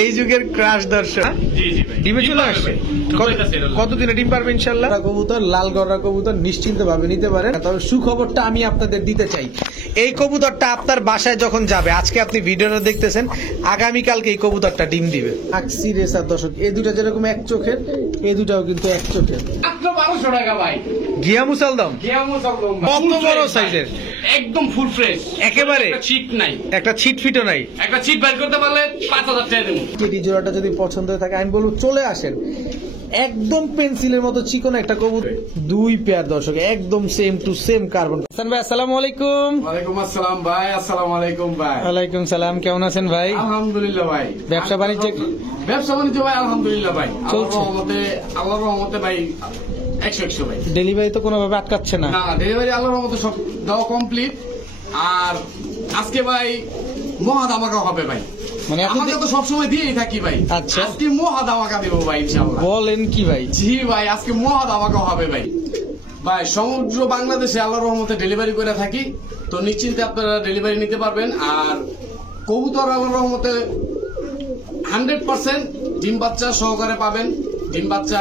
এই যুগের ক্রাশ দর্শক। ডিমে চলে আসছে, কতদিনে ডিম পারবে ইনশাল্লাহ? কবুতর, লাল গররা কবুতর নিশ্চিন্ত ভাবে নিতে পারেন। তবে সুখবরটা আমি আপনাদের দিতে চাই, এই কবুতরটা আপনার বাসায় যখন যাবে, আজকে আপনি ভিডিওটা দেখতেছেন, আগামীকালকে এই কবুতরটা ডিম দিবে। আকসি রেসার দর্শক, এই দুটা যেরকম এক চোখের, এই দুটাও কিন্তু এক চোখের। 1200 টাকা ভাই। গিয়া মুসালদম কত বড় সাইজের, একদম ফুল ফ্রেশ, একেবারে ছিট নাই, একটা ছিট ফিটও নাই। একটা ছিট বাইর করতে পারলে 5000 টাকা দেবো। টেডি জোড়াটা যদি পছন্দ হয়ে থাকে আমি বলবো চলে আসেন। একদম পেন্সিলের মতো চিকন একটা কবুতর, দুই পেয়ার দর্শক, একদম same to same carbon. Hasan ভাই আসসালামু আলাইকুম। ওয়ালাইকুম আসসালাম ভাই। আসসালামু আলাইকুম ভাই। ওয়ালাইকুম সালাম, কেমন আছেন ভাই? আলহামদুলিল্লাহ ভাই। ব্যবসা বাণিজ্য ভাই আলহামদুলিল্লাহ ভাই, আল্লাহর রহমতে ভাই 100 ভাই। ডেলিভারি তো কোনোভাবে আটকাচ্ছে না? না, ডেলিভারি আল্লাহর রহমতে সব দেওয়া কমপ্লিট। আর আজকে ভাই মহা ধামাকা হবে ভাই, মানে আমাকে তো সবসময় দিয়েই থাকি ভাই। আচ্ছা, আজকে মহা ধামাকা দেবো ভাই ইনশাআল্লাহ। বলেন কি ভাই? জি ভাই, আজকে মহা ধামাকা হবে ভাই। ভাই সমগ্র বাংলাদেশে আল্লাহর রহমতে ডেলিভারি করে থাকি, তো নিশ্চিন্তে আপনারা ডেলিভারি নিতে পারবেন। আর কবুতর আল্লাহর রহমতে 100% ডিম বাচ্চা সহকারে পাবেন, ডিম বাচ্চা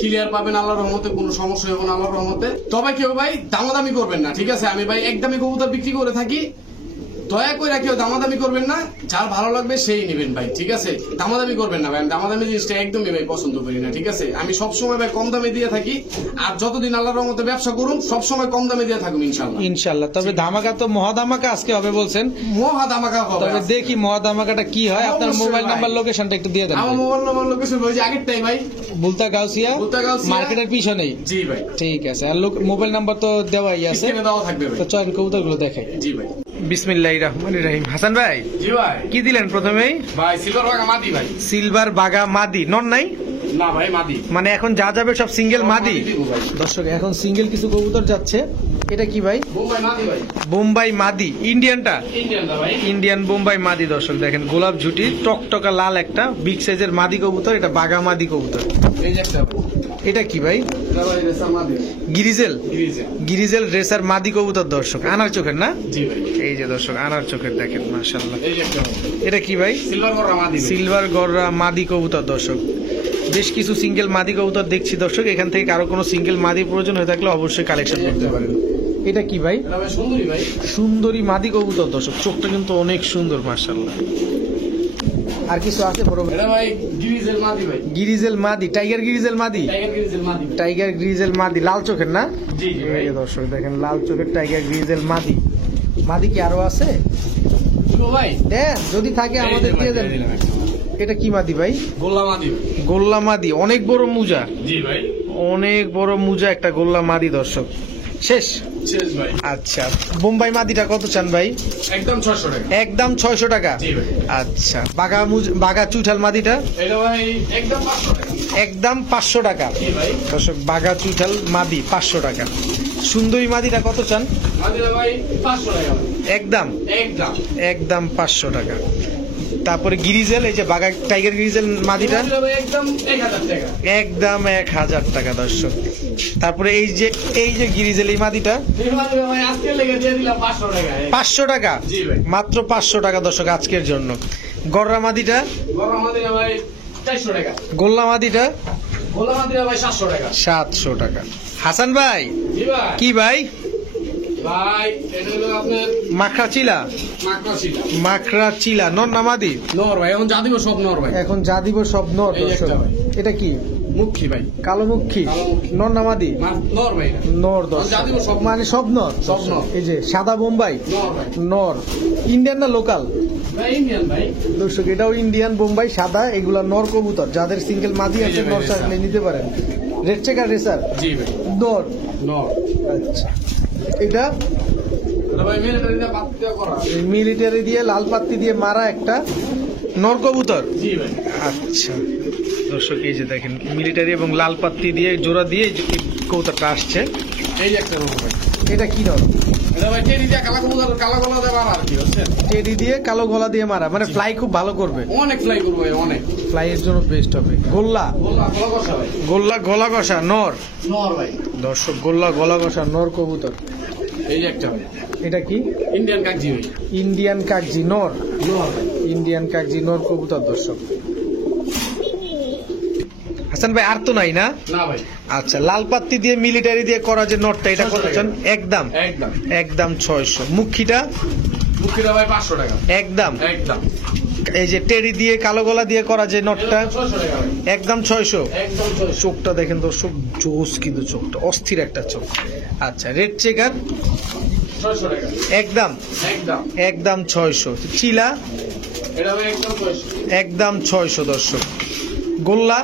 ক্লিয়ার পাবেন আল্লাহর রহমতে, কোনো সমস্যা হবে না আল্লাহর রহমতে। তবে কেউ ভাই দামাদামি করবেন না, ঠিক আছে? আমি ভাই একদমই কবুতর বিক্রি করে থাকি, দয়া করে কেউ দামাদামি করবেন না, যার ভালো লাগবে সেই নেবেন ভাই, ঠিক আছে? দামাদামি করবেন না ভাই, আমি দামাদামি জিনিসটা একদমই ভাই পছন্দ করি না, ঠিক আছে? আমি সবসময় ভাই কম দামে দিয়ে থাকি, আর যতদিন আল্লাহর রহমতে ব্যবসা করুন সবসময় কম দামে দিয়ে থাকুন ইনশাআল্লাহ। ইনশাআল্লাহ। তবে ধামাকা তো মহা ধামাকা আজকে হবে বলছেন, মহা ধামাকা হবে। তবে দেখি মহা ধামাকাটা কি হয়। আপনার অবশ্যই মোবাইল ভাই। নাম্বার লোকেশনটা একটু দিয়ে দেন। আমার মোবাইল নাম্বার লোকেশন ওই যে আগেরটাই ভাই, বুলতা গাউসিয়া বুলতা-গাউসিয়া, মার্কেটের পিছনেই। জি ভাই, ঠিক আছে। আর মোবাইল নাম্বার তো দেওয়াই আছে, স্ক্রিনে দেওয়া থাকবে ভাই। তো চল কবুতরগুলো দেখাই। জি ভাই। বিসমিল্লাহির রহমানির রহিম। হাসান ভাই জি ভাই। কি দিলেন প্রথমেই? ভাই সিলভার বাগা মাদি ভাই। সিলভার বাগা মাদি, নন নাই? না ভাই মাদি। মানে এখন যা যাবে সব সিঙ্গেল মাদি। দিব ভাই। দর্শক এখন সিঙ্গেল কিছু কবুতর যাচ্ছে। এটা কি ভাই? বোম্বাই মাদি ভাই। বোম্বাই মাদি, ইন্ডিয়ানটা? ইন্ডিয়ান দা ভাই। ইন্ডিয়ান বোম্বাই মাদি দর্শক, দেখেন গোলাপ ঝুটি টকটকা লাল একটা বিগ সাইজের মাদি কবুতর। এটা বাগা মাদি কবুতর। এই যে একটা ভাই। এটা কি ভাই? এটা ভাই রেসা মাদি। গিরিজেল, গ্রিজে। গিরিজেল রেসার মাদি কবুতর দর্শক, আনার চোখের না? জি ভাই। এই যে দর্শক আনার চোখের, দেখেন মাশাআল্লাহ। এই যে একটা ভাই। এটা কি ভাই? সিলভার বাগা মাদি ভাই। সিলভার গররা মাদি কবুতর দর্শক। বেশ কিছু সিঙ্গেল মাদি কবুতর দেখছি দর্শক, এখান থেকে কারো কোনো সিঙ্গেল মাদি প্রয়োজন হয়ে থাকলে অবশ্যই কালেকশন করতে পারেন। এটা কি ভাই? এটা ভাই সুন্দরী ভাই। সুন্দরী মাদি কবুতর দর্শক, চোখটা কিন্তু অনেক সুন্দর মাশাআল্লাহ। আর কিছু আছে বড়? এটা ভাই গ্রিজেল মাদি ভাই। গিরিজেল মাদি, টাইগার গিরিজেল মাদি। টাইগার গ্রিজেল মাদি ভাই। টাইগার গ্রিজেল মাদি লাল চোখের না? জি জি ভাই। এই যে দর্শক দেখেন লাল চোখের টাইগার গ্রিজেল মাদি। মাদি কি আরো আছে? দিব ভাই। দেন যদি থাকে আমাদের দিয়ে দেন। এটা কি মাদি ভাই? গোল্লা মাদি ভাই। গোল্লা মাদি, অনেক বড় মুজা, জি ভাই। অনেক বড় মুজা একটা গোল্লা মাদি দর্শক। শেষ? শেষ ভাই। আচ্ছা, বোম্বাই মাদিটা কত চান ভাই? একদম 600 টাকা। একদম 600 টাকা। জি ভাই। আচ্ছা, বাগা চুঠাল মাদিটা? এটা ভাই একদম 500 টাকা। একদম 500 টাকা। জি ভাই। দর্শক বাগা চুঠাল মাদি 500 টাকা। সুন্দরী মাদিটা কত চান? মাদিরা ভাই 500 টাকা ভাই। একদম একদম। একদম 500 টাকা। তারপরে গিরিজেল, এই যে বাগা টাইগার গিরিজেল মাদিটা? মাদিরা ভাই একদম 1000 টাকা। একদম 1000 টাকা দর্শক। তারপরে এই যে গিরিজেল এই মাদিটা? এই মাদিরা ভাই আজকে লেগে দিয়ে দিলাম 500 টাকা। 500 টাকা? জি ভাই। মাত্র 500 টাকা দর্শক আজকের জন্য। গররা মাদিটা? গরম মাদিরা ভাই 400 টাকা। গোল্লা মাদিটা? গোলা মাদিরা ভাই 700 টাকা। 700 টাকা। হাসান ভাই জি ভাই। কি ভাই? ভাই এটা হলো আপনার মাখরা চিলা? মাকড়া ছিল। মাখরা চিলা নর না মাদি? নর ভাই, এখন যা দিব সব নর ভাই। এখন যা দিব সব নর এই দর্শক। একটা ভাই। এটা কি? মুখী ভাই। কালো মুখী? কালোমুখী। নর না মাদি? নর ভাই এটা। নর যা দর্শক, দিব সব মানে সব নর? সব নর। এই যে সাদা বোম্বাই নর ভাই। নর, ইন্ডিয়ান না লোকাল? ভাই ইন্ডিয়ান ভাই। দর্শক এটাও ইন্ডিয়ান বোম্বাই সাদা, এগুলা নর কবুতর। যাদের সিঙ্গেল মাদি এই যে আছে ভাই নর রেসার। চাইলে নিতে পারেন। Red checker racer? জি ভাই। নর। নর। আচ্ছা, এটা এটা ভাই মিলিটারিতে পাত্তি করা। মিলিটারি দিয়ে লাল পাত্তি দিয়ে মারা একটা নর কবুতর। জি ভাই। আচ্ছা দর্শক এই যে দেখেন মিলিটারি এবং লাল পাত্তি দিয়ে জোড়া দিয়ে এই যে কবুতরটা আসছে। এই যে একটা রোগ ভাই। এটা কি নর? এটা ভাই টেরি দিয়ে কালা কবুতর, কালা গলা দিয়ে মারা আর কি হচ্ছে। টেডি দিয়ে কালো গলা দিয়ে মারা, মানে ফ্লাই খুব ভালো করবে। অনেক ফ্লাই করবো ভাই, অনেক। ফ্লাই এর জন্য বেস্ট হবে। গোল্লা, গোল্লা গলা কষা ভাই। গোল্লা গলা কষা নর নর ভাই। দর্শক, গোল্লা গলা কষা নর কবুতর। এই যে একটা ভাই, এটা কি? ইন্ডিয়ান কাকজি ভাই। ইন্ডিয়ান কাকজি নর। লোহার। ইন্ডিয়ান কাকজি নর কবুতর দর্শক। হাসান ভাই আর তো নাই না? না ভাই। আচ্ছা, লাল পাত্তি দিয়ে মিলিটারি দিয়ে করা যে নটটা, এটা 600 কত চান? একদম একদম একদম 600। মুখিটা মুখিটা ভাই 500 টাকা। একদম। একদম। এই যে টেরি দিয়ে কালো গলা দিয়ে করা যে নটটা 600 টাকা ভাই। একদম 600। একদম 600। চোখটা দেখেন দর্শক, জোস কিন্তু চোখটা, অস্থির একটা চোখ। আচ্ছা, রেড চেকার 600 টাকা। একদম একদম। একদম 600। চিলা এটা ভাই একদম 600। একদম 600 দর্শক। গোল্লা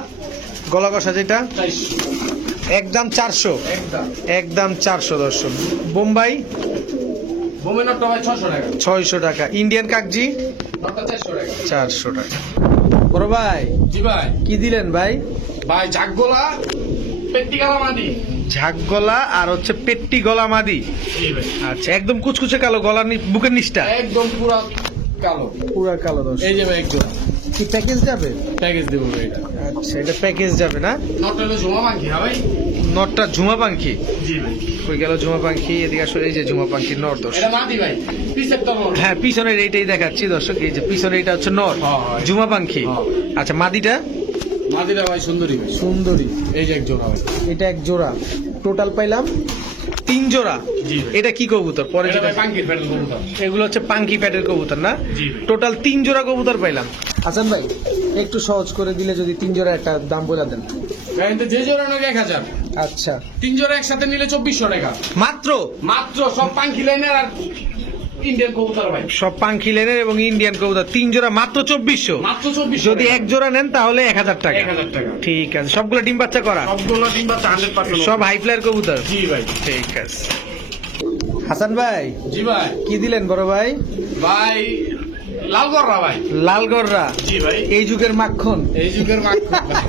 গলা কষা যেটা 400। একদম 400। একদম। একদম 400 দর্শক। বোম্বাই বোমে নটটা ভাই 600 টাকা। 600 টাকা। ইন্ডিয়ান কাকজি নটটা 400 টাকা। 400 টাকা। বড় ভাই জি ভাই। কি দিলেন ভাই? ভাই জাগগোলা পেট্টি কালা মাদি। ঝাক গলা আর হচ্ছে পেট্টি গলা মাদি। জি ভাই। আচ্ছা, একদম কুচকুচে কালো, গলার বুকের নিচটা একদম পুরা কালো। পুরা কালো দর্শক। এই যে ভাই একদম কি প্যাকেজ যাবে? প্যাকেজ দেবো ভাই এটা। আচ্ছা, এটা প্যাকেজ যাবে না? নটটা হলো জমা মাংকি, হ্যাঁ ভাই। নটটা ঝুমা পাখি। জি ভাই। ওই গেল ঝুমা পাখি, এদিকে আসলে এই যে ঝুমা পাখির নর দর্শক। এটা মাদি ভাই, পিসের তো নট। হ্যাঁ, পিছনের এইটাই দেখাচ্ছি দর্শক, এই যে পিছনে এটা হচ্ছে নর, হ্যাঁ, হ্যাঁ। ঝুমা পাখি। হ্যাঁ। আচ্ছা, মাদিটা মাদিটা ভাই সুন্দরী ভাই। সুন্দরী। এই যে এক জোড়া ভাই। এটা এক জোড়া, টোটাল পাইলাম 3 জোড়া। জি ভাই। এটা কি কবুতর? পরে এটা যেটা ভাই পাঙ্কির প্যাটার্ন কবুতর। এগুলো হচ্ছে পাঙ্কি প্যাটের কবুতর না? জি ভাই। টোটাল 3 জোড়া কবুতর পাইলাম। হাসান ভাই একটু সহজ করে দিলে, যদি 3 জোড়া একটা দাম বলে দেন। ভাই কিন্তু যে জোড়া নেবে 1000, আচ্ছা, 3 জোড়া একসাথে নিলে 2400 টাকা মাত্র। মাত্র। সব পাঙ্কি লাইনের আর ইন্ডিয়ান কবুতর ভাই। সব পাঙ্কি লেনের এবং ইন্ডিয়ান কবুতর 3 জোড়া মাত্র 2400। মাত্র 2400। যদি এক জোড়া নেন তাহলে 1000 টাকা। 1000 টাকা। ঠিক আছে, সবগুলো ডিম বাচ্চা করা, সবগুলো ডিম বাচ্চা 100%। সব হাই ফ্লায়ার কবুতর। জি ভাই। ঠিক আছে। হাসান ভাই জি ভাই। কি দিলেন বড় ভাই? ভাই লাল গররা ভাই। লালগড়রা জি ভাই। এই যুগের মাখন, এই যুগের মাখন ভাই।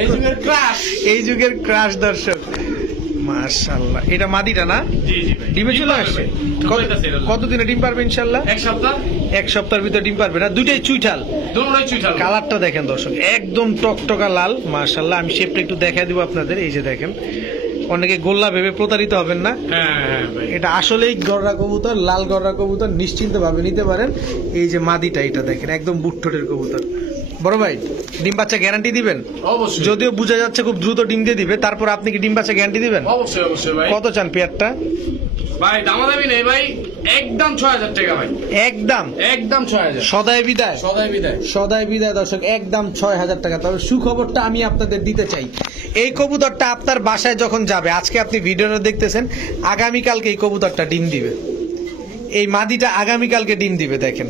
এই যুগের ক্রাশ। এই যুগের ক্রাশ দর্শক। মাশাআল্লাহ, এটা মাদিটা না? জি জি ভাই। ডিমে চলে আসছে? কতদিনে ডিম পারবে ইনশাল্লাহ? এক সপ্তাহ। এক সপ্তাহের ভিতরে ডিম পারবে না? দুইটাই চুইঠাল। দুটোই চুইঠাল। কালারটা দেখেন দর্শক, একদম টকটকা লাল। মাশাআল্লাহ, আমি শেপটা একটু দেখাই দিব আপনাদের। এই যে দেখেন, অনেকে গোল্লা ভেবে প্রতারিত হবেন না। হ্যাঁ হ্যাঁ ভাই। এটা আসলেই গররা কবুতর, লাল গররা কবুতর, নিশ্চিন্ত ভাবে নিতে পারেন। এই যে মাদিটা, এটা দেখেন একদম বুটঠোঁটের কবুতর। বড় ভাই ডিম বাচ্চা গ্যারান্টি দিবেন? অবশ্যই। যদিও বোঝা যাচ্ছে খুব দ্রুত ডিম দিয়ে দিবে, তারপর আপনি কি ডিম বাচ্চা গ্যারান্টি দিবেন? অবশ্যই অবশ্যই ভাই। কত চান পেয়ারটা? ভাই দামাদামি নেই ভাই, একদম 6000 টাকা ভাই। একদম একদম 6000। সদায় বিদায়। সদাই বিদায়। সদায় বিদায় দর্শক, একদম 6000 টাকা। তবে সুখবরটা আমি আপনাদের দিতে চাই, এই কবুতরটা আপনার বাসায় যখন যাবে, আজকে আপনি ভিডিওটা দেখতেছেন, আগামীকালকে এই কবুতরটা ডিম দিবে। এই মাদিটা আগামীকালকে ডিম দিবে, দেখেন।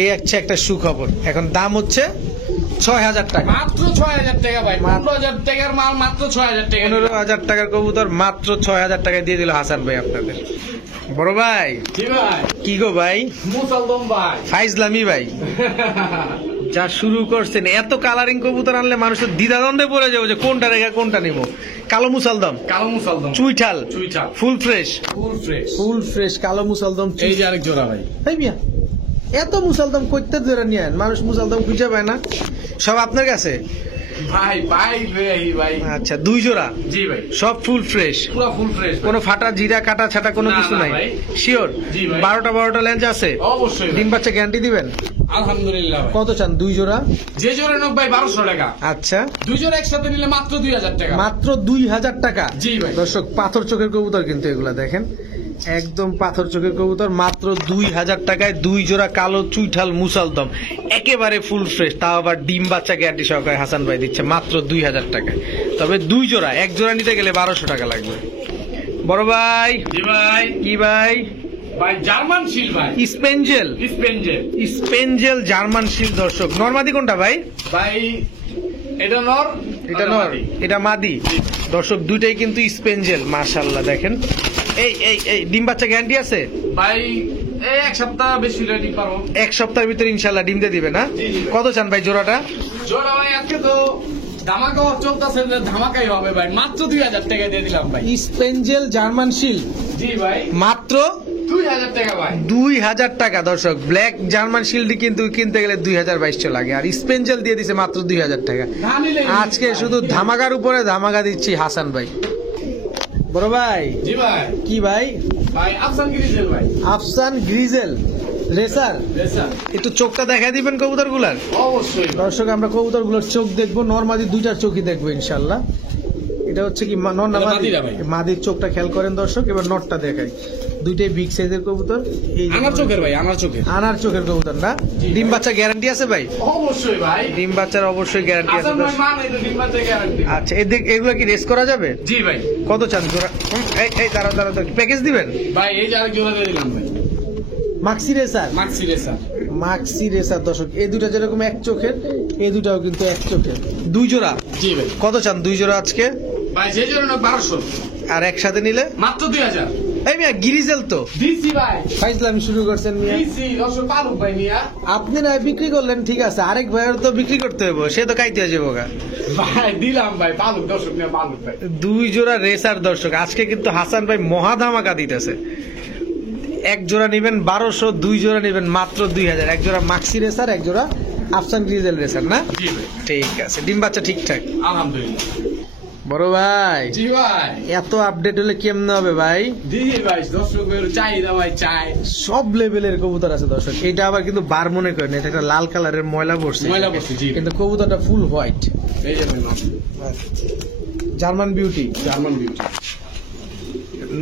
এই হচ্ছে একটা সুখবর। এখন দাম হচ্ছে 6000 টাকা। মাত্র 6000 টাকা ভাই। মাত্র 15000 টাকার মাল মাত্র 6000 টাকা। 15000 টাকার কবুতর মাত্র 6000 টাকায় দিয়ে দিল হাসান ভাই আপনাদের। বড় ভাই জি ভাই। কি গো ভাই? মুসলদম ভাই। ফাইজলামি ভাই যা শুরু করছেন, এত কালারিং কবুতর আনলে মানুষের দ্বিধাদ্বন্দ্বে পড়ে যাবে যে কোনটা রেখা কোনটা নিব। কালো মুসালদম, কালো মুসলদম। চুইঠাল, চুইঠাল। Full fresh, full fresh. Full fresh কালো মুসালদম। এই যে আরেক জোড়া ভাই। এই মিয়া, এত মুসালদম কইতে ধরে নিয়ে আন, মানুষ মুসালদম খুঁজে পায় না। সব আপনার কাছে? ভাই ভাই ভাই। আচ্ছা, 2 জোড়া? জি ভাই। সব ফুল ফ্রেশ, পুরো ফুল ফ্রেশ। কোনো ফাটা জিরা কাটা ছাটা কোনো না, কিছু না নাই? ভাই। শিওর? জি ভাই। 12টা লেন্স আছে? অবশ্যই ভাই। ডিম বাচ্চা গ্যারান্টি দিবেন? আলহামদুলিল্লাহ ভাই। কত চান 2 জোড়া? যে জোড়া নোক ভাই 1200 টাকা। আচ্ছা, 2 জোড়া একসাথে নিলে মাত্র 2000 টাকা। মাত্র 2000 টাকা। জি ভাই। দর্শক, পাথর চোখের কবুতর কিন্তু এগুলা দেখেন, একদম পাথর চোখের কবুতর। মাত্র 2000 টাকায় 2 জোড়া কালো চুইঠাল মুসালদম, একেবারে ফুল ফ্রেশ, তাও আবার ডিম বাচ্চা গ্যারান্টি সহকারে হাসান ভাই দিচ্ছে মাত্র 2000 টাকায়। তবে 2 জোড়া, এক জোড়া নিতে গেলে 1200 টাকা লাগবে। বড় ভাই জি ভাই। কি ভাই? ভাই জার্মান শিল ভাই। স্পেঞ্জেল, স্পেঞ্জেল। স্পেঞ্জেল জার্মান শিল দর্শক। নরমাদি কোনটা ভাই? ভাই এটা নর, এটা নর, এটা মাদি। দর্শক, দুইটাই কিন্তু স্পেঞ্জেল। মাশাআল্লাহ, দেখেন। এই এই এই ডিম বাচ্চা গ্যারান্টি আছে? ভাই এই এক সপ্তাহ বেশি রেডি পারবো। এক সপ্তাহের ভিতরে ইনশাআল্লাহ ডিম দিয়ে দিবে না? জি, জি। কত চান ভাই জোড়াটা? জোড়া ভাই আজকে তো ধামাকা চলতেছে, ধামাকাই হবে ভাই। মাত্র 2000 টাকা দিয়ে দিলাম ভাই। স্পেঞ্জেল জার্মান শিল জি ভাই। মাত্র 2000 টাকা ভাই। 2000 টাকা দর্শক। ব্ল্যাক জার্মান শিল্ড কিন্তু কিনতে গেলে 2200 লাগে, আর স্পেঞ্জেল দিয়ে দিছে মাত্র 2000 টাকা। না নিলে আজকে শুধু ধামাকার উপরে ধামাকা দিচ্ছি হাসান ভাই। বড় ভাই জি ভাই। কি ভাই? ভাই আফসান গ্রিজেল ভাই। আফসান গ্রিজেল রেসার। রেসার। একটু চোখটা দেখা দিবেন কবুতর গুলার। অবশ্যই দর্শক আমরা কবুতর গুলোর চোখ দেখবো, নরমাদি দুইটার চোখই দেখবো ইনশাল্লাহ। এটা হচ্ছে কি নর না এটা মাদি? মাদিরা ভাই। মাদির চোখটা খেয়াল করেন দর্শক। এবার নটটা দেখাই, দুইটাই বিগ সাইজের কবুতর। এই যে আনার চোখের ভাই, আনার চোখের। আনার চোখের কবুতর না? ডিম বাচ্চা গ্যারান্টি আছে ভাই? অবশ্যই ভাই। ডিম বাচ্চার অবশ্যই গ্যারান্টি আছে আসাম ভাই দর্শক। মানে তো ডিম বাচ্চা গ্যারান্টি। আচ্ছা এগুলো কি রেস করা যাবে? জি ভাই। কত চান জোড়া? এই দাঁড়া প্যাকেজ দিবেন? ভাই এই যে আরেক জোড়া দিয়ে দিলাম ভাই। Maksi racer. Maksi racer. Maksi racer দর্শক, এই দুটা যেরকম এক চোখের, এই দুটাও কিন্তু এক চোখের। দুই জোড়া? জি ভাই। কত চান দুই জোড়া আজকে? ভাই যে জোড়া 1200। আর একসাথে নিলে? মাত্র 2000। এই মিয়া গিরিজেল তো দিছি ভাই। ফাইজলামি শুরু করছেন মিয়া। দিছি 900 পালুক ভাই মিয়া। আপনি না বিক্রি করলেন ঠিক আছে, আরেক ভাইয়ের তো বিক্রি করতে হবে, সে তো কাইতে হয়ে যাবো গা। ভাই দিলাম ভাই পালুক, দর্শক মিয়া পালুক ভাই। দুই জোড়া রেসার দর্শক, আজকে কিন্তু হাসান ভাই মহা ধামাকা দিতেছে। এক জোড়া নিবেন 1200, দুই জোড়া নিবেন মাত্র 2000। এক জোড়া মাক্সি রেসার, এক জোড়া আফসান গ্রিজেল রেসার না? জি ভাই। ঠিক আছে, ডিম বাচ্চা ঠিকঠাক? আলহামদুলিল্লাহ। বড় ভাই জি ভাই। এত আপডেট হলে কেমনে হবে ভাই? দিদি ভাই দর্শকের চাহিদা ভাই চাই। সব লেভেলের কবুতর আছে দর্শক। এটা আবার কিন্তু বার মনে করেন, এটা একটা লাল কালারের ময়লা পড়ছে, ময়লা পড়ছে, জি। কিন্তু কবুতরটা ফুল হোয়াইট। এই যে ভাই জার্মান বিউটি, জার্মান বিউটি।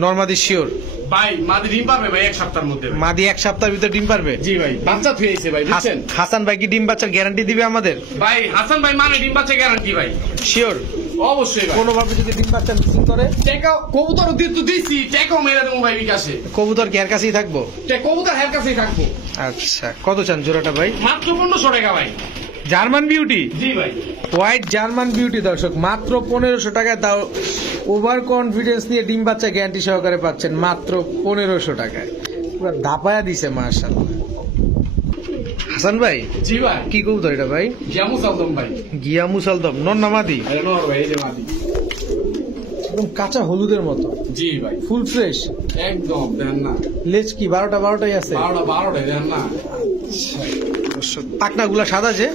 নরমাদি শিওর? ভাই মাদি ডিম পারবে ভাই এক সপ্তাহের মধ্যে ভাই। মাদি এক সপ্তাহের ভিতরে ডিম পারবে? জি ভাই, বাচ্চা থুয়েছে ভাই বুঝছেন। হাসান ভাই কি ডিম বাচ্চার গ্যারান্টি দিবে আমাদের? ভাই হাসান ভাই মানে ডিম বাচ্চা গ্যারান্টি ভাই। শিওর? অবশ্যই ভাই। কোনোভাবে যদি ডিম বাচ্চা মিসিং করে? টাকা কবুতর দিয়ে তো দিছি, টাকাও মেরে দেবো ভাই বিকাশে। কবুতর কি এর কাছেই থাকবো? কবুতর হের কাছেই থাকবো। আচ্ছা কত চান জোড়াটা ভাই? মাত্র 1500 টাকা ভাই। German beauty? জি ভাই। হোয়াইট জার্মান বিউটি দর্শক, মাত্র 1500 টাকায়, তাও ওভার কনফিডেন্স নিয়ে ডিম বাচ্চা গ্যারান্টি সহকারে পাচ্ছেন মাত্র 1500 টাকায়। পুরো ধাপায়া দিছে মাশাআল্লাহ। হাসান ভাই জি ভাই। কি কবুতর এটা ভাই? জামু সালদম ভাই। গিয়া মুসালদম নর না মাদি? আরে নর ভাই, এই যে মাদি। একদম কাঁচা হলুদের মতো, জি ভাই। ফুল ফ্রেশ একদম দেন না। লেজ কি 12টাই আছে? 12টা দেন না। পাকনা গুলা সাদা যে?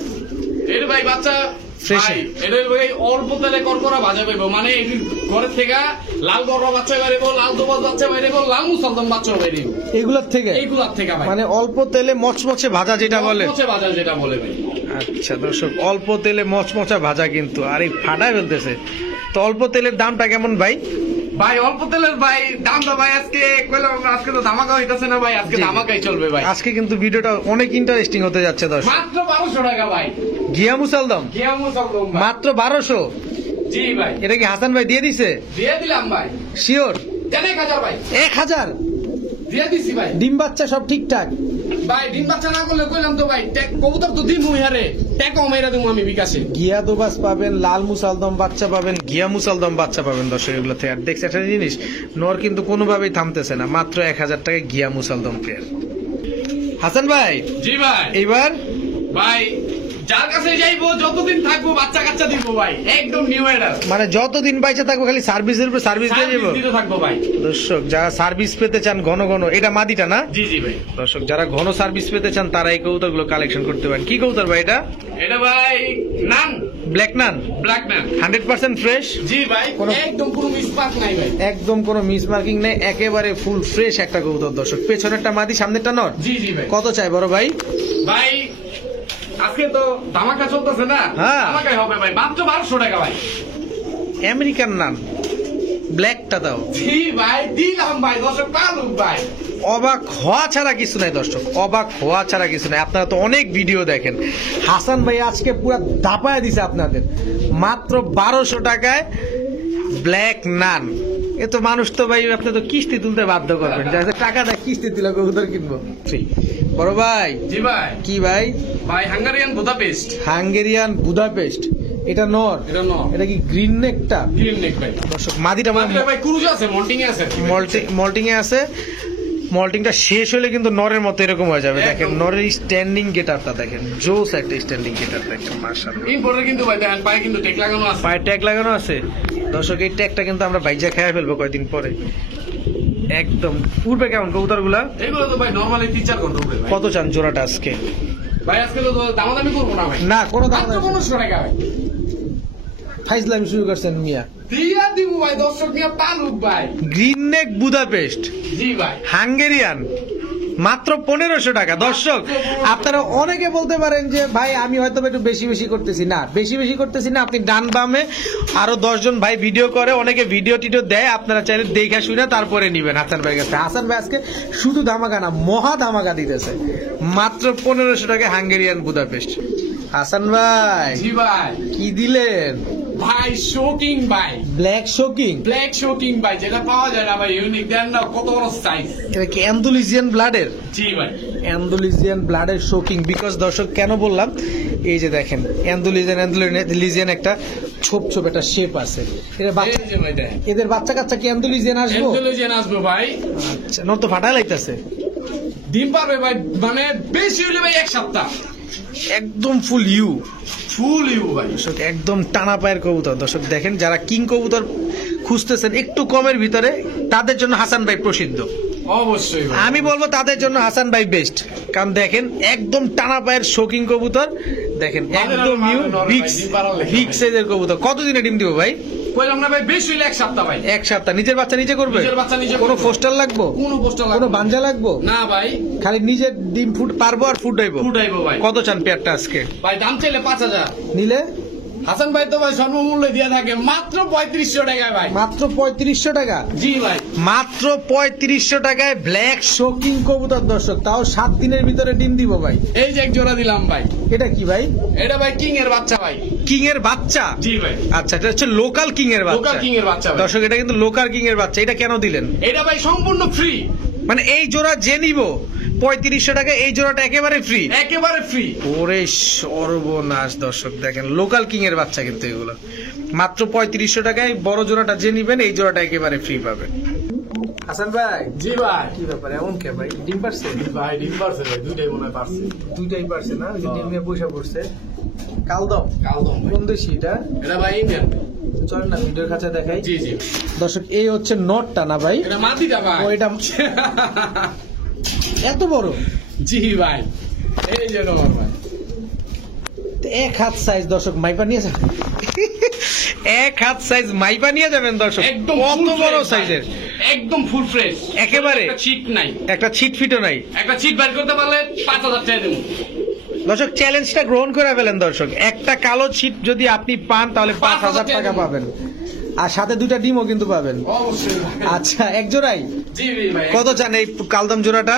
এর ভাই বাচ্চা Fresh ভাই, এর ভাই অল্প তেলে করকরা ভাজা পাইবো, মানে এই ঘরের থেকে লাল গররা বাচ্চা বাইরেবো, লাল দুবাজ বাচ্চা বাইরেবো, লাল মুসালদম বাচ্চা বাইরেবো, এগুলার থেকে? এইগুলার থেকে ভাই, মানে অল্প তেলে মচমচে ভাজা যেটা বলে? মচমচে ভাজা যেটা বলে ভাই। আচ্ছা দর্শক, অল্প তেলে মচমচা ভাজা কিন্তু, আর এই ফাটায় ফেলতেছে। তো অল্প তেলের দামটা কেমন ভাই? ভাই অল্প তেলের ভাই দামটা ভাই আজকে কইলাম, আজকে তো ধামাকা হইতাছে না ভাই, আজকে জি। ধামাকাই চলবে ভাই। আজকে কিন্তু ভিডিওটা অনেক ইন্টারেস্টিং হতে যাচ্ছে দর্শক। মাত্র 1200 টাকা ভাই। গিয়া মুসালদম গিয়া মুসালদম ভাই। মাত্র 1200? জি ভাই। এটা কি হাসান ভাই দিয়ে দিছে? দিয়ে দিলাম ভাই। শিওর? 1000 ভাই। 1000? দিয়ে দিছি ভাই। ডিম বাচ্চা সব ঠিকঠাক? ভাই ডিম বাচ্চা না করলে কইলাম তো ভাই, কবুতর তো দিমু হারে, টাকাও মেরা দেবো আমি বিকাশে। গিয়া দুবাস পাবেন, লাল মুসালদম বাচ্চা পাবেন, গিয়া মুসালদম বাচ্চা পাবেন দর্শক এগুলো থেকে। আর দেখছি একটা জিনিস, নর কিন্তু কোনোভাবেই থামতেছে না, মাত্র 1000 টাকায় গিয়া মুসালদম পেয়ার। হাসান ভাই জি ভাই। এইবার ভাই যার কাছে যাইবো যতদিন থাকবো বাচ্চা কাচ্চা দিব ভাই, একদম নিউ এডার, মানে যতদিন বাইচে থাকবো খালি সার্ভিসের উপর সার্ভিস দিয়ে যাবো দিতে থাকবো ভাই। দর্শক যারা সার্ভিস পেতে চান ঘন ঘন, এটা মাদিটা না? জি জি ভাই। দর্শক যারা ঘন সার্ভিস পেতে চান তারা এই কবুতর গুলো কালেকশন করতে পারেন। কি কবুতর ভাই এটা? এটা ভাই নান, ব্ল্যাক নান, ব্ল্যাক নান। 100% ফ্রেশ? জি ভাই, একদম কোনো মিসমার্ক নাই ভাই, একদম কোনো মিস মার্কিং নেই, একেবারে ফুল ফ্রেশ একটা কবুতর দর্শক। পেছনেরটা মাদি, সামনেরটা নর? জি জি ভাই। কত চাই বড় ভাই? ভাই আজকে তো ধামাকা চলতেছে না, হ্যাঁ। ধামাকাই হবে ভাই, মাত্র 1200 টাকা ভাই। আমেরিকান নান, ব্ল্যাকটা দাও। জি ভাই দিলাম ভাই, দর্শক পালুক ভাই। অবাক হওয়া ছাড়া কিছু নাই দর্শক, অবাক হওয়া ছাড়া কিছু নাই। আপনারা তো অনেক ভিডিও দেখেন, হাসান ভাই আজকে পুরো দাপায় দিছে আপনাদের, মাত্র 1200 টাকায় ব্ল্যাক নান। এ তো মানুষ তো ভাই আপনি তো কিস্তি তুলতে বাধ্য করবেন, যাতে টাকা দেয় কিস্তি দিলে কবুতর কিনবো। বড় ভাই জি ভাই। কি ভাই? ভাই হাঙ্গারিয়ান বুদাপেস্ট। হাঙ্গেরিয়ান বুদাপেস্ট, এটা নর? এটা নর। এটা কি গ্রিন নেকটা? গ্রিন নেক ভাই। দর্শক মাদিটা মাদিরা ভাই ক্রুজ আছে, মল্টিং এ আছে, মল্টিং এ আছে। মল্টিংটা শেষ হলে কিন্তু নরের মতো এরকম হয়ে যাবে। দেখেন নরের স্ট্যান্ডিং গেটারটা দেখেন, জোস একটা স্ট্যান্ডিং গেটার দেখেন মাশাআল্লাহ। ইম্পোর্টার কিন্তু ভাই দেখেন পায়ে কিন্তু টেক লাগানো আছে, পায়ে ট্যাগ লাগানো আছে দর্শক। এই ট্যাগটা কিন্তু আমরা বাইজা খেয়ে ফেলবো কয়েকদিন পরে। একদম পূর্বে কেমন কবুতর গুলা? এগুলো তো ভাই নরমালি 3-4 ঘন্টা উঠবে ভাই। কত চান জোড়াটা আজকে? ভাই আজকে তো দামাদামি করবো না ভাই, না কোনো দাম মাত্র 1500 টাকা ভাই। ফাইজলামি শুরু করছেন মিয়া। দিয়া দিব ভাই, দর্শক নিয়ে টানুক ভাই। গ্রিন নেক বুদাপেস্ট জি ভাই, হাঙ্গেরিয়ান মাত্র 1500 টাকা। দর্শক আপনারা অনেকে বলতে পারেন যে ভাই আমি হয়তো একটু বেশি বেশি করতেছি, না বেশি বেশি করতেছি না। আপনি ডান বামে আরো 10 জন ভাই ভিডিও করে, অনেকে ভিডিও টিডিও দেয়, আপনারা চাইলে দেখে শুনে তারপরে নিবেন হাসান ভাইয়ের কাছে। হাসান ভাই আজকে শুধু ধামাকা না, মহা ধামাকা দিতেছে। মাত্র 1500 টাকা হাঙ্গেরিয়ান বুদাপেস্ট। হাসান ভাই জি ভাই, কি দিলেন ভাই শোকিং ভাই, ব্ল্যাক শোকিং? ব্ল্যাক শোকিং ভাই, যেটা পাওয়া যায় না ভাই, ইউনিক। দেন না কত বড় সাইজ। এটা কি অ্যান্ডালুসিয়ান ব্লাডের? জি ভাই, অ্যান্ডালুসিয়ান ব্লাডের শোকিং। বিকজ দর্শক কেন বললাম, এই যে দেখেন অ্যান্ডালুসিয়ান একটা ছোপ ছোপ একটা শেপ আছে। এদের বাচ্চা, এই যে ভাই দেখেন, এদের বাচ্চা কাচ্চা কি অ্যান্ডালুসিয়ান আসবো? অ্যান্ডালুসিয়ান আসবে ভাই। আচ্ছা, নর তো ফাটাই লাইতাছে। ডিম পারবে ভাই, মানে বেশি হলে ভাই 1 সপ্তাহ। একদম ফুল ইউ, ফুল ইউ ভাই। দর্শক একদম টানা পায়ের কবুতর। দর্শক দেখেন, যারা কিং কবুতর খুঁজতেছেন একটু কমের ভিতরে, তাদের জন্য হাসান ভাই প্রসিদ্ধ। অবশ্যই ভাই, আমি বলবো তাদের জন্য হাসান ভাই বেস্ট। কারণ দেখেন একদম টানা পায়ের শোকিং কবুতর, দেখেন একদম নিউ বিগ সাইজের কবুতর। কতদিনে ডিম দিব ভাই? কইলাম না ভাই, বেশি হলে 1 সপ্তাহ ভাই। 1 সপ্তাহ। নিজের বাচ্চা নিজে করবে? নিজের বাচ্চা নিজে কোনো করবে। পোস্টার লাগবো? কোনো পোস্টার লাগবে কোনো না। বাঞ্জা লাগবো না ভাই, খালি নিজের ডিম ফুট পারবো আর ফুটাইবো। ফুটাইবো ভাই। কত চান পেয়ারটা আজকে? ভাই দাম চাইলে 5000, নিলে হাসান ভাই তো ভাই সর্বমূল্য দিয়ে থাকে মাত্র 3500 টাকায় ভাই। মাত্র 3500 টাকা? জি ভাই, মাত্র 3500 টাকায় ব্ল্যাক শোকিং কবুতর। দর্শক তাও 7 দিনের ভিতরে ডিম দিব ভাই। এই যে এক জোড়া দিলাম ভাই। এটা কি ভাই? এটা ভাই কিং এর বাচ্চা ভাই। কিং এর বাচ্চা? জি ভাই, আচ্ছা, এটা হচ্ছে লোকাল কিং এর বাচ্চা। লোকাল কিং এর বাচ্চা ভাই। দর্শক এটা কিন্তু লোকাল কিং এর বাচ্চা। এটা কেন দিলেন? এটা ভাই সম্পূর্ণ ফ্রি। মানে এই জোড়া যে নিব 3500 টাকা, এই জোড়াটা একেবারে ফ্রি? একেবারে ফ্রি। ওরে সর্বনাশ। দর্শক দেখেন লোকাল কিং এর বাচ্চা কিন্তু এগুলো মাত্র 3500 টাকায়। বড় জোড়াটা যে নিবেন এই জোড়াটা একেবারে ফ্রি পাবেন। হাসান ভাই জি ভাই, কি ব্যাপার এমন কে ভাই? ডিম পারছে ভাই ডিম পারছে ভাই, দুইটাই মনে হয় পারছে। দুইটাই পারছে না? ওই যে ডিম নিয়ে বসে পড়ছে। কালদম কালদম ভাই। কোন দেশি এটা? এটা ভাই ইন্ডিয়ান। চল না ভিডিওর কাছে দেখাই। জি জি, দর্শক এই হচ্ছে নটটা না ভাই? এটা মাটিটা ভাই। ও এটা এত বড়? জি ভাই, এই যে নর ভাই। 1 হাত সাইজ। দর্শক মাইপা নিয়ে যাবেন, 1 হাত সাইজ মাইপা নিয়ে যাবেন। দর্শক একদম কত বড় সাইজের, একদম ফুল ফ্রেশ একেবারে। একটা চিট নাই, একটা ছিট ফিটও নাই। একটা চিট বের করতে পারলে 5000 টাকা দেবো। দর্শক চ্যালেঞ্জটা গ্রহণ করে ফেলেন। দর্শক একটা কালো ছিট যদি আপনি পান তাহলে 5000 টাকা পাবেন, আর সাথে 2টা ডিমও কিন্তু পাবেন। অবশ্যই ভাই। আচ্ছা, এক জোড়াই? জি ভাই। কত চান এই কালদম জোড়াটা?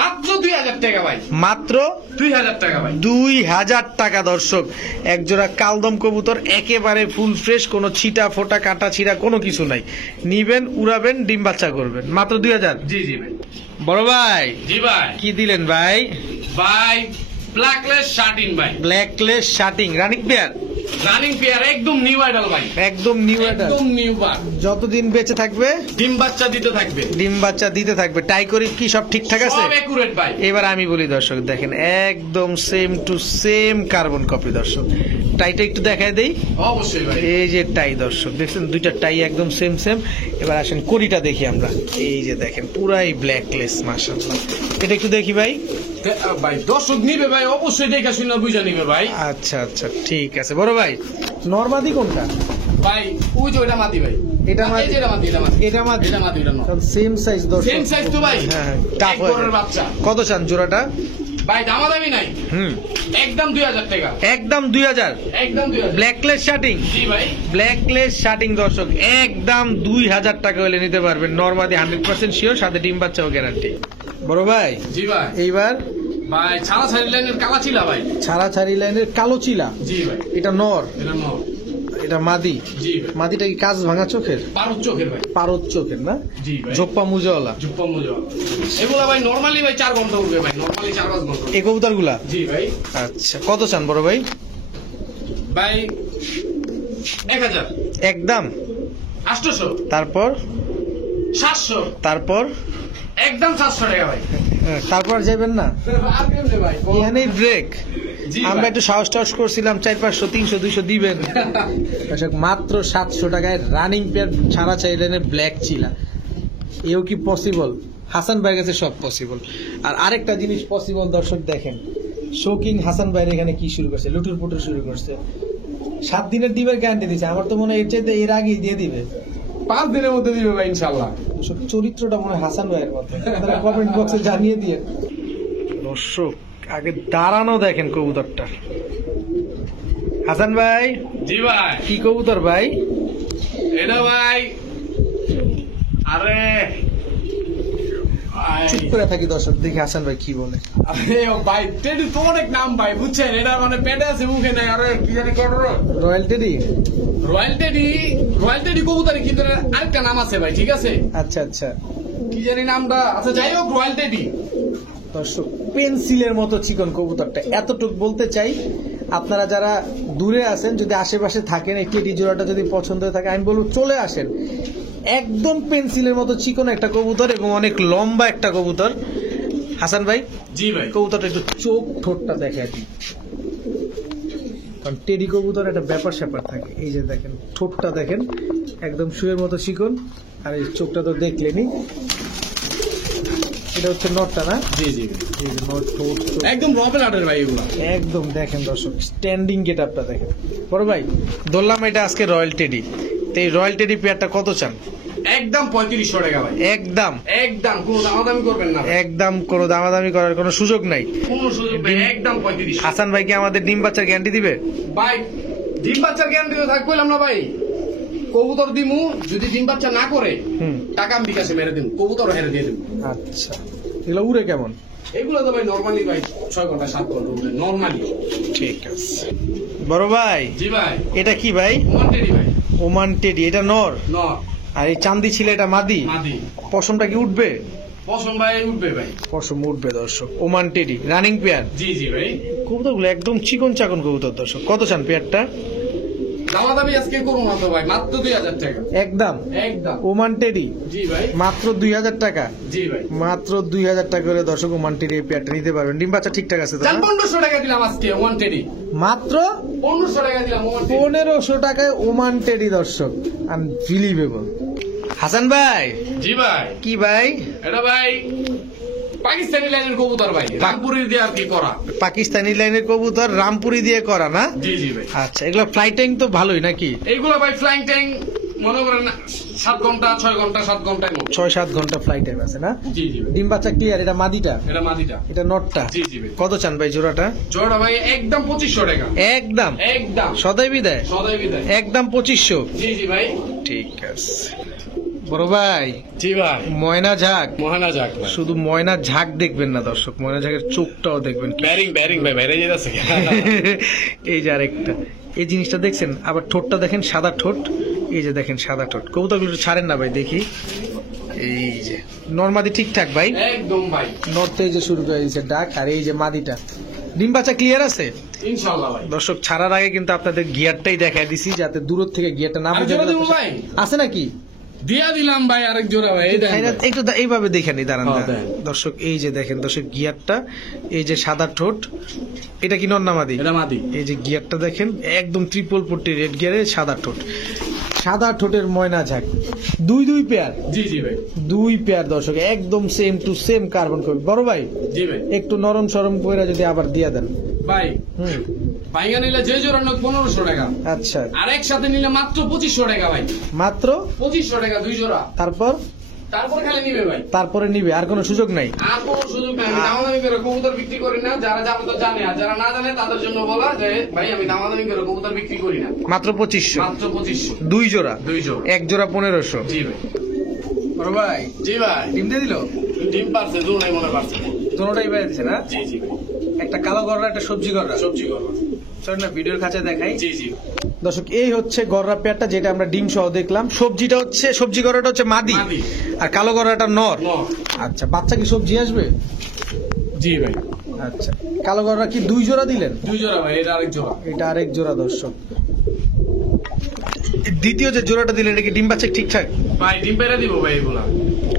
মাত্র 2000 টাকা ভাই। মাত্র 2000 টাকা ভাই। 2000 টাকা। দর্শক এক জোড়া কালদম কবুতর একেবারে ফুল ফ্রেশ, কোনো ছিটা ফোটা কাটা ছিড়া কোনো কিছু নাই। নিবেন, উড়াবেন, ডিম বাচ্চা করবেন, মাত্র 2000। জি জি ভাই। বড় ভাই জি ভাই। কি দিলেন ভাই? ভাই ব্ল্যাকলেস শার্টিন ভাই। ব্ল্যাকলেস শার্টিং রানিং পেয়ার? রানিং পেয়ার, একদম নিউ আইডল ভাই। একদম নিউ এটা? একদম নিউ বার। যতদিন বেঁচে থাকবে ডিম বাচ্চা দিতে থাকবে। ডিম বাচ্চা দিতে থাকবে। টাই করি কি সব ঠিকঠাক আছে? সব একুরেট ভাই। এবার আমি বলি দর্শক, দেখেন একদম same to same carbon copy. দর্শক টাইটা একটু দেখায় দেই। অবশ্যই ভাই। এই যে টাই, দর্শক দেখছেন দুইটা টাই একদম সেম সেম। এবার আসেন করিটা দেখি আমরা। এই যে দেখেন পুরাই ব্ল্যাকলেস, মাশাআল্লাহ। এটা একটু দেখি ভাই। ভাই দর্শক নিবে ভাই, অবশ্যই দেখা শুনে বুঝা নিবে ভাই। আচ্ছা আচ্ছা, ঠিক আছে। বড় ভাই নরমাদি কোনটা ভাই? ওই যে ওটা মাটি ভাই। এটা মাদি? এই যে এটা মাটি, এটা মাটি। এটা মাদি? এটা মাটি, এটা নর। Same size. দর্শক সেম সাইজ তো ভাই। হ্যাঁ, টাফ এক হয়ে বড়ের যায়। বাচ্চা। কত চান জোড়াটা? ভাই দামাদামি নাই, একদম 2000 টাকা। একদম 2000। একদম 2000। ব্ল্যাকলেস শার্টিং? জি ভাই। ব্ল্যাকলেস শার্টিং। দর্শক একদম 2000 টাকা হলে নিতে পারবেন। নরমাদি 100% শিওর, সাথে ডিম বাচ্চাও গ্যারান্টি। বড় ভাই জি ভাই। এইবার ভাই ছাড়া ছাড়ি লাইনের কালা ছিল ভাই। ছাড়াছাড়ি লাইনের কালো চিলা? জি ভাই। এটা নর, এটা নর। এটা মাদি? জি ভাই। মাদিটা কি কাজ ভাঙা চোখের? পারুর চোখের ভাই। পারদ চোখের না? জি ভাই। জোপ্পা মুজাওয়ালা? জুপ্পা মুজা। এগুলা ভাই নরমালি ভাই 4 ঘন্টা উঠবে ভাই, নরমালি 4-5 ঘন্টা। এই কবুতর গুলা? জি ভাই। আচ্ছা, কত চান বড় ভাই? ভাই 1000। একদম 800। তারপর? 700। তারপর? একদম 700 টাকা ভাই। তারপর যাবেন না? আর কেমনে ভাই? এখানেই ব্রেক। জি আমরা ভাই। একটু সাহস টাহস করছিলাম 400, 500, 300, 200 দিবেন। দর্শক মাত্র 700 টাকায় রানিং পেয়ার ছাড়া চাইলেন ব্ল্যাক চিলা। এও কি পসিবল? হাসান ভাইয়ের কাছে সব পসিবল। আর আরেকটা জিনিস পসিবল। দর্শক দেখেন শৌকিং হাসান ভাইয়ের এখানে কি শুরু করছে, লুটুর পুটুর শুরু করছে। 7 দিনের ডিমের গ্যারান্টি দিচ্ছে, আমার তো মনে হয় এর চাইতে এর আগেই দিয়ে দিবে। 5 দিনের মধ্যে দিবে ভাই ইনশাআল্লাহ। দর্শক চরিত্রটা মনে হয় হাসান ভাইয়ের মতো, আপনারা কমেন্ট বক্সে জানিয়ে দিয়ে। দর্শক আগে দাঁড়ানো দেখেন কবুতরটা। হাসান ভাই, জি ভাই। কি কবুতর ভাই এটা ভাই, আরে চুপ করে থাকি দর্শক, দেখি হাসান ভাই কি বলে। আরে ও ভাই, টেডি তো অনেক নাম ভাই, বুঝছেন? এটা মানে পেটে আছে মুখে নাই। আরে কি জানি করো রয়্যাল টেডি। রয়্যাল টেডি কবুতরের কিন্তু আরেকটা নাম আছে ভাই, ঠিক আছে? আচ্ছা আচ্ছা, কি জানি নামটা। আচ্ছা যাই হোক, রয়্যাল টেডি। দর্শক পেন্সিলের মতো চিকন কবুতরটা, এতটুক বলতে চাই। আপনারা যারা দূরে আছেন, যদি আশেপাশে থাকেন, এই টেডি জোড়াটা যদি পছন্দ হয়ে থাকে, আমি বলবো চলে আসেন। একদম পেন্সিলের মতো চিকন একটা কবুতর এবং অনেক লম্বা একটা কবুতর। হাসান ভাই, জি ভাই। কবুতরটা একটু চোখ ঠোঁটটা দেখে দিই, কারণ টেডি কবুতর একটা ব্যাপার স্যাপার থাকে। এই যে দেখেন ঠোঁটটা দেখেন, একদম শুয়ের মতো চিকন, আর এই চোখটা তো দেখলেনি। এটা হচ্ছে নটটা না? জি জি, এই যে নট, ঠোঁট, চোখ। একদম রবেল আটের ভাই এগুলো। একদম দেখেন দর্শক, স্ট্যান্ডিং গেট আপটা দেখেন। বড় ভাই ধরলাম এটা আজকে রয়্যাল টেডি, তো এই রয়্যাল টেডি পেয়ারটা কত চান? একদম 3500 টাকা ভাই। একদম একদম, কোনো দামাদামি করবেন না ভাই। একদম কোনো দামাদামি করার কোনো সুযোগ নাই। কোনো সুযোগ নেই, একদম 3500। হাসান ভাই কি আমাদের ডিম বাচ্চার গ্যারান্টি দিবে? ভাই ডিম বাচ্চার গ্যারান্টি তো থাকবো না ভাই। কবুতর দিমু, যদি ডিম বাচ্চা না করে টাকা আমি বিকাশে মেরে দিমু, কবুতর হেরে দিয়ে দিমু। আচ্ছা, এগুলো উড়ে কেমন? এগুলো তো ভাই নরমালি ভাই 6 ঘন্টা 7 ঘন্টা উঠে নরমালি। ঠিক আছে বড় ভাই। জি ভাই। এটা কি ভাই? ওমান টেডি ভাই। ওমান টেডি, এটা নর? নর। আর এই চান্দি ছিল এটা মাদি? মাদি। পশমটা কি উঠবে? পশম ভাই উঠবে ভাই। পশম উঠবে দর্শক। Oman teddy running pair. জি জি ভাই। কবুতরগুলো একদম চিকন চাকন কবুতর দর্শক। কত চান পেয়ারটা? দামাদামি আজকে করবো না তো ভাই, মাত্র 2000 টাকা। একদম একদম। ওমান টেডি জি ভাই। মাত্র 2000 টাকা। জি ভাই। মাত্র 2000 টাকা করে দর্শক ওমান টেডি এই পেয়ারটা নিতে পারবেন। ডিম বাচ্চা ঠিকঠাক আছে তো? 1500 টাকা দিলাম আজকে ওমান টেডি। মাত্র 1500 টাকা দিলাম ওমান টেডি। 1500 টাকায় ওমান টেডি দর্শক, আনবিলিভেবল। হাসান ভাই। জি ভাই। কি ভাই? এটা ভাই পাকিস্তানি লাইনের কবুতর ভাই, রামপুরি দিয়ে আর কি করা। পাকিস্তানি লাইনের কবুতর, রামপুরি দিয়ে করা না? জি জি ভাই। আচ্ছা, এগুলো ফ্লাইট টাইম তো ভালোই নাকি? এইগুলো ভাই ফ্লাইং ট্যাং মনে করেন 7 ঘন্টা 6 ঘন্টা 7 ঘন্টায় মতো। 6-7 ঘন্টা ফ্লাইট টাইম আছে না? জি জি ভাই। ডিম বাচ্চা ক্লিয়ার। এটা মাদিটা? এটা মাদিটা। এটা নটটা? জি জি ভাই। কত চান ভাই জোড়াটা? জোড়া ভাই একদম 2500 টাকা। একদম একদম সদাই বিদায়? সদাই বিদায়। একদম 2500। জি জি ভাই। ঠিক আছে বড় ভাই। জি ভাই। ময়না ঝাঁক, মহানা যাক ভাই। শুধু ময়না ঝাঁক দেখবেন না দর্শক, ময়না ঝাঁকের চোখটাও দেখবেন। ব্যারিং ভাই বাইরে যেতেছে। এই যে আরেকটা, এই জিনিসটা দেখছেন? আবার ঠোঁটটা দেখেন, সাদা ঠোঁট। এই যে দেখেন সাদা ঠোঁট। কবুতরগুলো ছাড়েন না ভাই, দেখি। এই যে নরমাদি ঠিকঠাক ভাই? একদম ভাই। নর্থে এই যে শুরু করে দিয়েছে ডাক, আর এই যে মাদিটা। ডিম বাচ্চা ক্লিয়ার আছে ইনশাআল্লাহ ভাই। দর্শক। ছাড়ার আগে কিন্তু আপনাদের গিয়ারটাই দেখাই দিছি, যাতে দূর থেকে গিয়ারটা না আর বুঝে জোড়া দেবো ভাই? আছে নাকি? দিয়া দিলাম ভাই আরেক জোড়া ভাই। এই দেখেন ভাই। একটু এইভাবে দেখে নি, দাঁড়ান হ্যাঁ, দাঁড়ান। দেন। দর্শক এই যে দেখেন দর্শক গিয়ারটা, এই যে সাদা ঠোঁট। এটা কি নন্নামাদি? এটা মাদি। এই যে গিয়ারটা দেখেন, একদম ট্রিপল পট্টি রেড গিয়ারে সাদা ঠোঁট। সাদা ঠোঁটের ময়না ঝাঁক, দুই পেয়ার। জি জি ভাই। 2 পেয়ার দর্শক, একদম same to same carbon copy. বড় ভাই জি ভাই। একটু নরম সরম করে যদি আবার দিয়ে দেন। ভাই ভাইঙ্গা নিলে যে জোড়া নোক 1500 টাকা, আচ্ছা, আর একসাথে নিলে মাত্র 2500 টাকা ভাই। মাত্র 2500 টাকা 2 জোড়া। তারপর খালি নিবে ভাই। তারপরে নিবে, আর কোনো সুযোগ নাই? আর কোনো সুযোগ নাই। আমি দামাদামি করে কবুতর বিক্রি করি না। যারা জানে তো জানে, আর যারা না জানে তাদের জন্য বলা যে ভাই আমি দামাদামি করে কবুতর বিক্রি করি না। মাত্র 2500। মাত্র 2500। 2 জোড়া? 2 জোড়া। 1 জোড়া 1500। জি ভাই। বড় ভাই জি ভাই। ডিম দিয়ে দিল? ডিম পারছে, দুটোই মনে পারছে। দুটোটাই বাইরে দিছে না? জি জি ভাই। একটা কালো গররা, একটা সবজি গররা। সবজি করবো। চল না ভিডিওর কাছে দেখাই। জি জি। দর্শক এই হচ্ছে গররা পেয়ারটা, যেটা আমরা ডিম সহ দেখলাম। সবজিটা হচ্ছে, সবজি গররাটা হচ্ছে মাদি, মাদি। আর কালো গররাটা নর। নর। আচ্ছা, বাচ্চা কি সবজি আসবে? জি ভাই। আচ্ছা, কালো গররা কি 2 জোড়া দিলেন? 2 জোড়া ভাই, এটা আরেক জোড়া। এটা আরেক জোড়া দর্শক। দ্বিতীয় যে জোড়াটা দিলেন এটা কি ডিম বাচ্চা ঠিকঠাক? ভাই ডিম পেরে দিব ভাই এগুলা।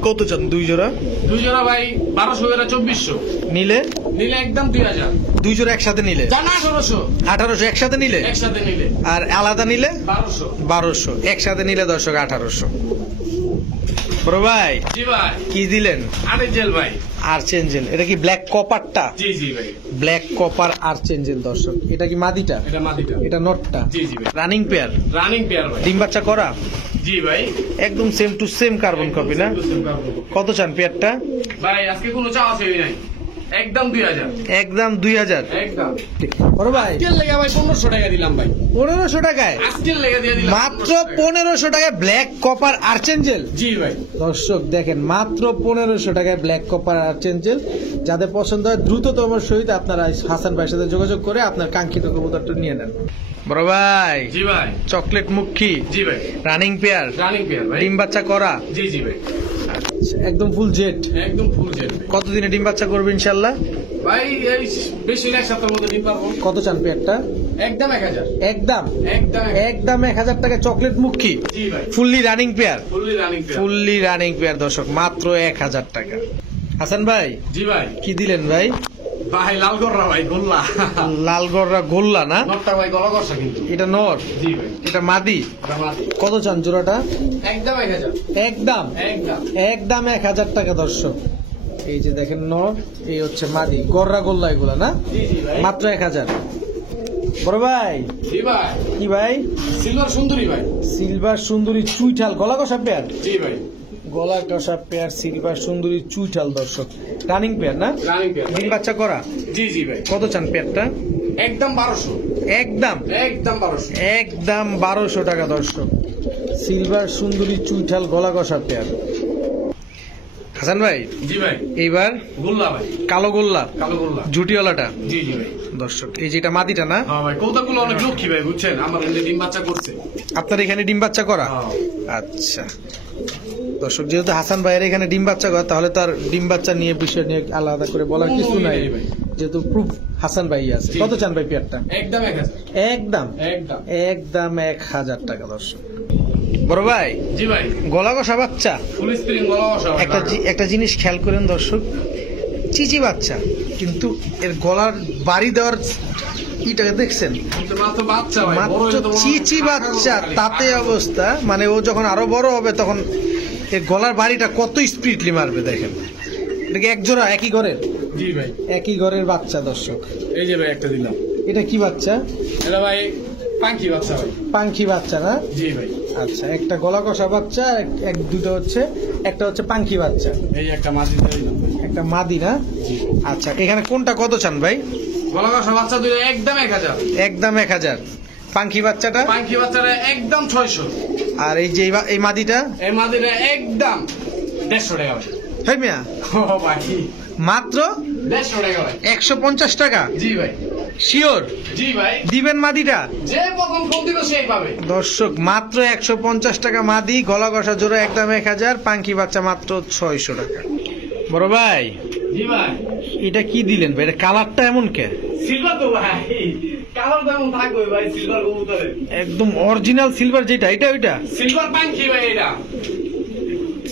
কত চান 2 জোড়া? 2 জোড়া ভাই 1200 করে 2400। নিলে নিলে একদম 2000। 2 জোড়া একসাথে নিলে? জানা 1800। 1800 একসাথে নিলে? একসাথে নিলে। আর আলাদা নিলে? 1200। 1200। একসাথে নিলে দর্শক 1800। বড় ভাই জি ভাই। কি দিলেন? আরেক জেল ভাই। আর্চেঞ্জেল, এটা কি ব্ল্যাক কপারটা? জি জি ভাই, ব্ল্যাক কপার আর্চেঞ্জেল দর্শক। এটা কি মাদিটা? এটা মাদিটা, এটা নটটা। জি জি ভাই, রানিং পেয়ার, রানিং পেয়ার ভাই। ডিম বাচ্চা করা? জি ভাই, একদম same to same carbon copy না? কত চান পেয়ারটা? ভাই আজকে কোনো চাওয়া চাই নাই, একদম 2000, একদম 2000। একদম। বড় ভাই আজকের লেগে ভাই 1500 টাকা দিলাম ভাই, 1500 টাকায়, আজকের লেগে দিয়ে দিলাম মাত্র 1500 টাকায় ব্ল্যাক কপার আর্চেঞ্জেল। জি ভাই, দর্শক দেখেন, মাত্র 1500 টাকায় ব্ল্যাক কপার আর্চেঞ্জেল। যাদের পছন্দ হয় দ্রুততম সহিত আপনারা হাসান ভাইয়ের সাথে যোগাযোগ করে আপনার কাঙ্ক্ষিত কবুতরটা নিয়ে নেন। বড় ভাই, জি ভাই, চকলেট মুখী, জি ভাই, রানিং পেয়ার, রানিং পেয়ার ভাই, ডিম বাচ্চা করা? জি জি ভাই, আচ্ছা, একদম ফুল জেট। একদম ফুল জেড ভাই। কতদিনে ডিম বাচ্চা করবে ইনশাল্লাহ? ভাই এই বেশি না, এক সপ্তাহের মধ্যে দিন পারবো। কত চান পেয়ারটা? একদম 1000, একদম একদম একদম 1000 টাকা চকলেট মুখী, জি ভাই, fully running pair, fully running pair. Fully running pair দর্শক, মাত্র 1000 টাকা। হাসান ভাই, জি ভাই, কি দিলেন ভাই? ভাই লাল গররা ভাই, গোল্লা। লালগড়রা গোল্লা না? নটটা ভাই গলা করছে কিন্তু। এটা নর, জি ভাই, এটা মাদি। এটা মাদি। কত চান জোড়াটা? একদম 1000, একদম একদম। একদম 1000 টাকা দর্শক। এই যে দেখেন নর, এই হচ্ছে মাদি, গররা গোল্লা এগুলা না? জি জি ভাই, মাত্র 1000। বড় ভাই, জি ভাই, কি ভাই? সিলভার সুন্দরী ভাই, সিলভার সুন্দরী চুইঠাল গলা কষা পেয়ার, জি ভাই, গলা কষা পেয়ার সিলভার সুন্দরী চুইঠাল দর্শক, রানিং পেয়ার না? Running pair. ডিম বাচ্চা করা? জি জি ভাই, কত চান পেয়ারটা? একদম 1200, একদম একদম 1200। একদম 1200 টাকা দর্শক, সিলভার সুন্দরী চুইঠাল গলা কষা পেয়ার। হাসান ভাই, জি ভাই, এইবার গোল্লা ভাই, কালো গোল্লা, কালো গোল্লা। জুটিওয়ালাটা জি জি ভাই, দর্শক। এই যেটা মাদিটা না? হ্যাঁ ভাই, কৌতাগুলো অনেক লক্ষ্মী ভাই, বুঝছেন, আমার এখানে ডিম বাচ্চা করছে। আপনার এখানে ডিম বাচ্চা করা? হ্যাঁ। আচ্ছা দর্শক, যেহেতু হাসান ভাইয়ের এখানে ডিম বাচ্চা করা, তাহলে তার ডিম বাচ্চা নিয়ে বিষয় নিয়ে আলাদা করে বলার কিছু নাই, ভাই। যেহেতু প্রুফ হাসান ভাই আছে। জি। কত চান ভাই পেয়ারটা? একদম 1000, একদম একদম। একদম 1000 টাকা দর্শক। বড় ভাই, জি ভাই, গলা কষা বাচ্চা, ফুল স্প্রিং গলা বসা ভাই। একটা জিনিস খেয়াল করেন দর্শক, চিচি বাচ্চা, কিন্তু এর গলার বাড়ি দেওয়ার ইটাকে দেখছেন? কিন্তু মাত্র বাচ্চা ভাই, বড় মাত্র হলে তো মনে হয় চিচি বাচ্চা, তাতে অবস্থা মানে ও যখন আরো বড় হবে তখন এর গলার বাড়িটা কত স্পিডলি মারবে দেখেন। এটা কি এক জোড়া একই ঘরের? জি ভাই, একই ঘরের বাচ্চা দর্শক। এই যে ভাই একটা দিলাম। এটা কি বাচ্চা? এটা ভাই পাঙ্কি বাচ্চা ভাই। পাঙ্খি বাচ্চা না? জি ভাই, আচ্ছা, একটা গলা কষা বাচ্চা, এক দুটো হচ্ছে, একটা হচ্ছে পাঙ্খি বাচ্চা, এই একটা মাঝি দিলাম ভাই। একটা মাদি না? জি, আচ্ছা, এখানে কোনটা কত চান ভাই? গলা কষা বাচ্চা দুটো একদম 1000, একদম 1000। পাঙ্খি বাচ্চাটা? পাঙ্কি বাচ্চাটা একদম 600, আর এই যে এই মাদিটা? এই মাদিটা একদম 150 টাকা ভাই। হ্যাঁ মিয়া, ও ভাই, মাত্র 150 টাকা ভাই। 150 টাকা? জি ভাই, শিওর জি ভাই, দিবেন মাদিটা? যে প্রথম ফোন দিবে সেই পাবে। দর্শক, মাত্র 150 টাকা মাদি, গলা কষা জোড়া একদম 1000, পাঙ্খি বাচ্চা মাত্র 600 টাকা। বড় ভাই, জি ভাই, এটা কি দিলেন ভাই? এটা কালারটা এমন কে? সিলভার তো ভাই, কালার তো এমন থাকবে ভাই, সিলভার কবুতরে। একদম অরিজিনাল সিলভার যেটা, এটা ওইটা? সিলভার পাঙ্কি ভাই, এটা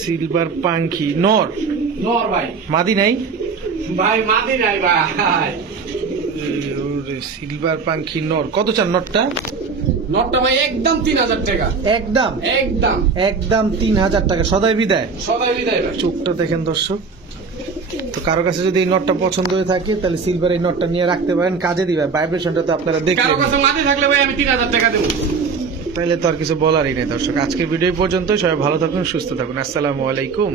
সিলভার পাঙ্খি নর, নর ভাই। মাদি নাই? ভাই মাদি নাই ভাই। সিলভার পাঙ্খি নর, কত চান নরটা? নটটা ভাই একদম 3000 টাকা, একদম একদম একদম 3000 টাকা। সদাই বিদায়। সদাই বিদায় ভাই। চোখটা দেখেন দর্শক। তো কারো কাছে যদি এই নটটা পছন্দ হয়ে থাকে তাহলে সিলভার এই নটটা নিয়ে রাখতে পারেন, কাজে দিবে। ভাইব্রেশনটা তো আপনারা কারো দেখলেন, কাছে মাদি থাকলে ভাই আমি 3000 টাকা দেবো। তাহলে তো আর কিছু বলারই নেই দর্শক। আজকের ভিডিও পর্যন্ত, সবাই ভালো থাকুন, সুস্থ থাকুন, আসসালামু আলাইকুম।